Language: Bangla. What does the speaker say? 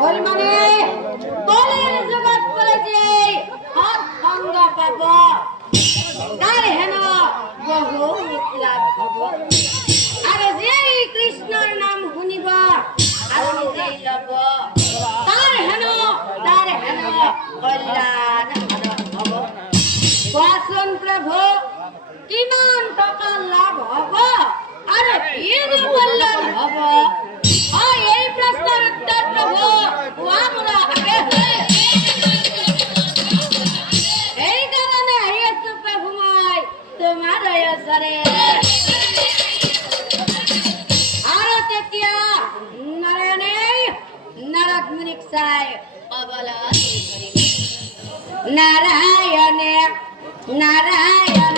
হল মানে বলের জগৎ করেছে হাত ভঙ্গ পাব তার হেন বহু লাভ হব আর যেই কৃষ্ণর নাম শুনিব আর নিজেই লব তার হেন কল্যাণ হব কোৱাচোন প্ৰভু কিমান টকা লাভ হব আৰু কি কল্যাণ হব এই প্ৰশ্নৰ উত্তৰ প্ৰভু কোৱা মোলা আগে এই কাৰণে আহি আছো প্ৰভু মই তোমাৰ ওচৰে আৰু তেতিয়া নাৰায়ণে নাৰদ মুনিক চাই অবলা নারায়ণে নারায়ণ